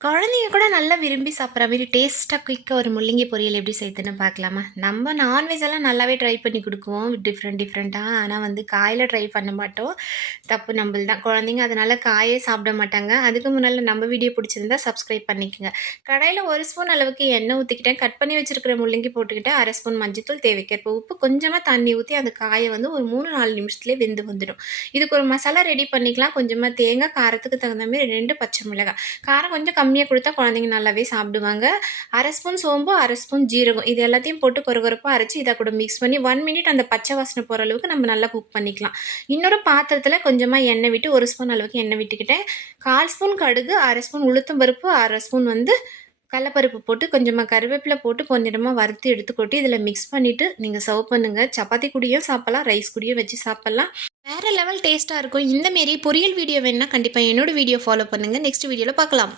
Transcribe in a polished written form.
குழந்தைங்க கூட நல்லா விரும்பி சாப்பிட்ற மாரி டேஸ்ட்டா குயிக்கா ஒரு முள்ளங்கி பொரியல் எப்படி செய்யுதுன்னு பார்க்கலாமா? நம்ம நான்வெஜ் எல்லாம் நல்லாவே ட்ரை பண்ணி குடுக்குவோம். டிஃப்ரெண்ட்டா. ஆனா வந்து காய்ல ட்ரை பண்ண மாட்டோம். தப்பு நம்பள் தான். குழந்தைங்க அதனால காயே சாப்பிட மாட்டாங்க. அதுக்கு முன்னால நம்ம வீடியோ பிடிச்சிருந்தா சப்ஸ்கிரைப் பண்ணிக்கங்க. கடாயில 1 ஸ்பூன் அளவுக்கு எண்ணெய் ஊத்திக்கிட்டேன். கட் பண்ணி வச்சிருக்கிற முள்ளங்கி போட்டுக்கிட்டேன். 1/2 ஸ்பூன் மஞ்சள்தூள், தேவைக்கேற்ப உப்பு, கொஞ்சமா தண்ணி ஊத்தி அந்த காய வந்து ஒரு 3, 4 நிமிஷத்துலயே வெந்து வந்துடும். இதுக்கு ஒரு மசாலா ரெடி பண்ணிக்கலாம். கொஞ்சமா தேங்காய், காரத்துக்கு தகுந்த மாரி 2 பச்சை மிளகாய். காரம் கொஞ்சம் கம்மியா குடுத்தா குழந்தைங்க நல்லாவே சாப்பிடுவாங்க. 1/2 ஸ்பூன் சோம்பு, 1/2 ஸ்பூன் ஜீரகம். இது எல்லாத்தையும் போட்டு கொரகொரப்பா அரைச்சு இத கூட மிக்ஸ் பண்ணி 1 மினிட் அந்த பச்சை வாசனை போற அளவுக்கு நம்ம நல்லா குக் பண்ணிக்கலாம். இன்னொரு பாத்திரத்தில கொஞ்சமா எண்ணெய் விட்டு 1 ஸ்பூன் அளவுக்கு எண்ணெய் விட்டுக்கிட்டேன். 1/4 ஸ்பூன் கடுகு, 1/2 ஸ்பூன் உளுத்தம் பருப்பு, 1/2 ஸ்பூன் வந்து கடலப்பருப்பு போட்டு கொஞ்சமா கருவேப்பில போட்டு பொன்னிறமா வறுத்து எடுத்து கொட்டி இதில மிக்ஸ் பண்ணிட்டு நீங்க சர்வ் பண்ணுங்க. சப்பாத்தி கூடயும் சாப்பிடலாம், ரைஸ் கூடயும் வச்சு சாப்பிடலாம். வேற லெவல் டேஸ்ட்டா இருக்கும். இந்த மேரி பொரியல் வீடியோ வேணுனா கண்டிப்பா என்னோட வீடியோ ஃபாலோ பண்ணுங்க. நெக்ஸ்ட் வீடியோல பார்க்கலாம்.